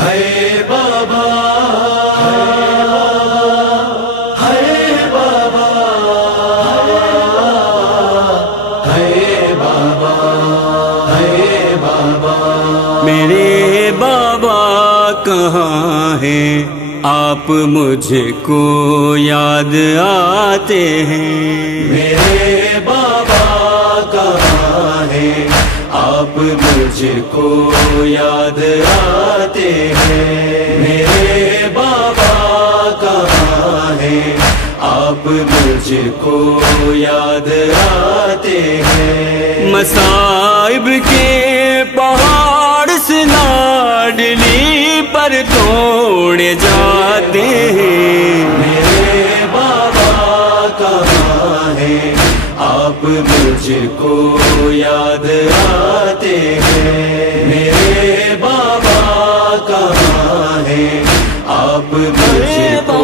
ہے بابا ہے بابا ہے بابا ہے بابا میرے بابا کہاں ہیں آپ مجھ کو یاد آتے ہیں. میرے بابا کہاں ہیں آپ مجھ کو یاد آتے ہیں. میرے بابا کہاں ہیں آپ مجھ کو یاد آتے ہیں. مصائب کے پہاڑ سے لاڈلی پر توڑے جاتے ہیں. میرے بابا کہاں ہیں آپ مجھ کو یاد آتے ہیں. میرے بابا کہاں ہیں آپ مجھ کو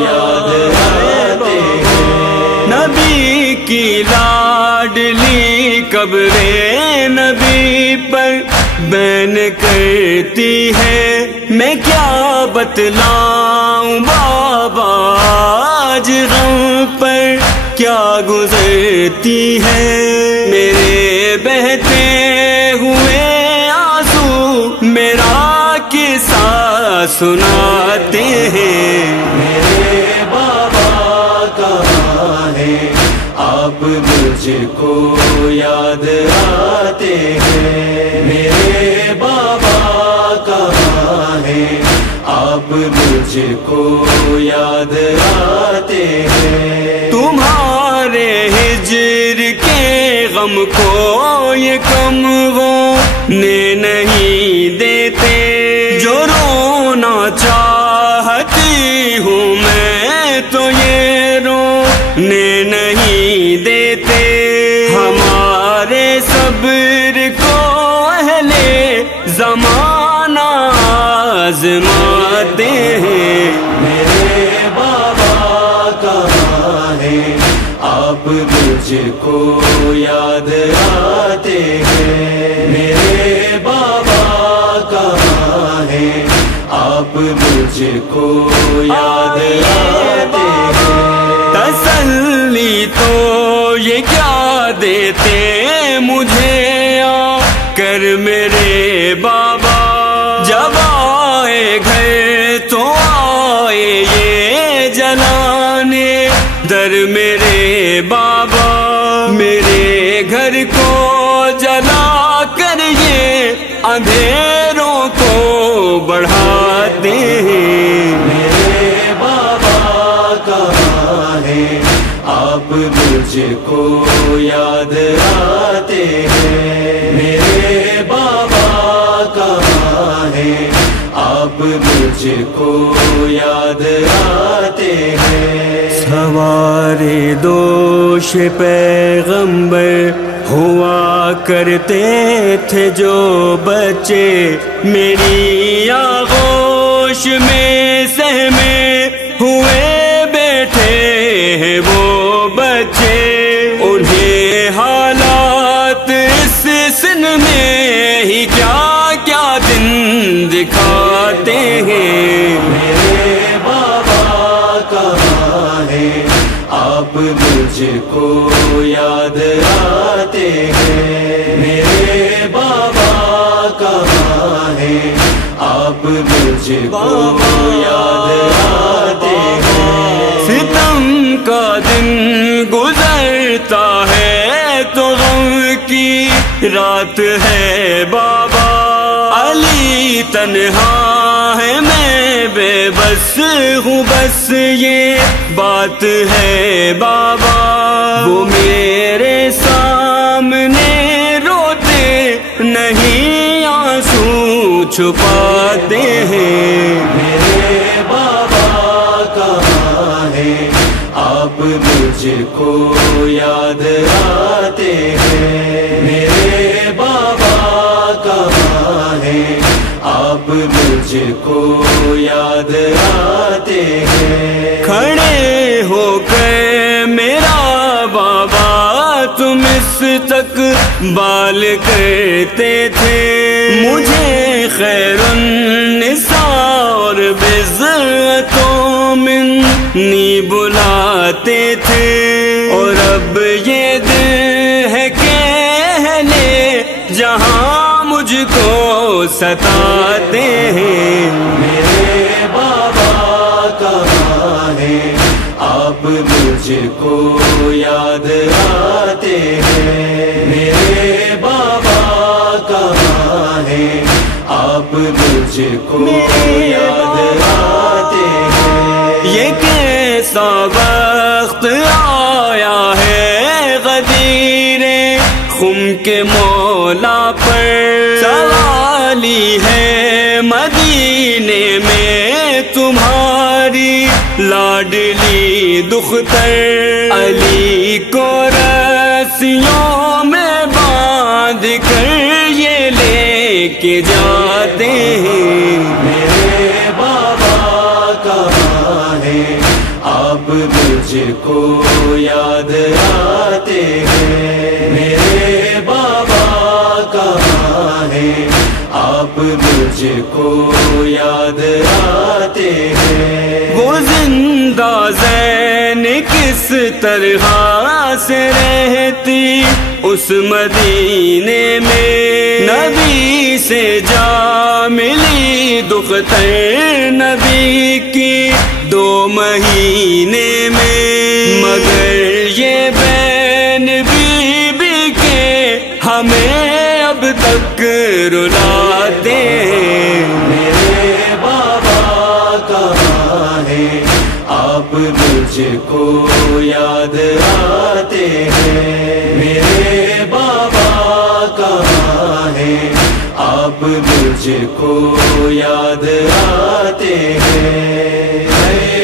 یاد آتے ہیں. نبی کی لاڈلی قبر نبی پر بین کرتی ہے. میں کیا بتلاؤں بابا آج غم پر کیا گزرتی ہے. میرے بہتے ہوئے آنسو میرا قصہ سناتے ہیں. میرے بابا کہاں ہیں آپ مجھ کو یاد آتے ہیں. میرے بابا کہاں ہیں آپ مجھ کو یاد آتے ہیں. تمہارے ہجر کے غم کو یہ کم ہونے نہیں دیتے. جو رونا چاہتی ہوں میں تو یہ رونے نہیں دیتے. ہمارے صبر کو اہل زمانہ آزماتے ہیں. میرے بابا کہاں ہیں آپ مجھ کو یاد آتے ہیں. میرے بابا کہاں ہیں آپ مجھ کو یاد آتے ہیں. تسلی تو یہ کیا دیتے مجھے آ کر میرے بابا. جب آئے گھر تو آئے یہ جلانے در میرے بابا. میرے گھر کو جلا کر یہ اندھیروں کو بڑھاتے ہیں. میرے بابا کہاں ہیں آپ مجھ کو یاد آتے ہیں. میرے بابا کہاں ہیں آپ مجھ کو یاد آتے ہیں. سوارے دوش پیغمبر ہوا کرتے تھے جو بچے. میری آغوش میں سہمے ہوئے بیٹھے ہیں وہ بچے. انہیں حالات اس سن میں ہی کیا کیا دن دکھاتے ہیں. میرے بابا کہاں ہیں آپ مجھ کو یاد آتے ہیں. میرے بابا کہاں ہیں آپ مجھ کو یاد آتے ہیں. ستم کا دن گزرتا ہے تو غم کی رات ہے بابا. علی تنہا ہے میں بے بس ہوں بس یہ بات ہے بابا. وہ میرے سامنے روتے نہیں آنسو چھپاتے ہیں. میرے بابا کہاں ہیں آپ مجھ کو یاد آتے ہیں. میرے بابا کہاں ہیں آپ مجھ کو یاد آتے ہیں. کھڑے ہو کر میرا بابا تم اس تک بال کرتے تھے. مجھے خیر النساء جاتے تھے، اور اب یہ دل ہے کہنے جہاں مجھ کو ستاتے ہیں۔ میرے بابا کہاں ہیں، آپ مجھ کو یاد آتے ہیں۔ میرے بابا کہاں ہیں، آپ مجھ کو یاد آتے ہیں۔ یہ کیسا وقت آیا ہے غدیر خم کے مولا پر، سوالی ہے مدینے میں تمہاری لاڈلی دختر، علی کو رسیوں میں باندھ کر یہ لے کے جاتے ہیں۔ میرے بابا کہاں ہیں، آپ مجھ کو یاد آتے ہیں۔ میرے بابا کہاں ہیں، آپ مجھ کو یاد آتے ہیں۔ وہ زندہ زین کس طرح سے رہتی اس مدینے میں، نبی سے جا ملی دختر نبی کی 2 مہینے میں، مگر یہ بین بی بی کے ہمیں اب تک رلاتے ہیں۔ میرے بابا کہاں ہیں، آپ مجھ کو یاد آتے ہیں۔ میرے بابا کہاں ہیں، آپ مجھ کو یاد آتے ہیں۔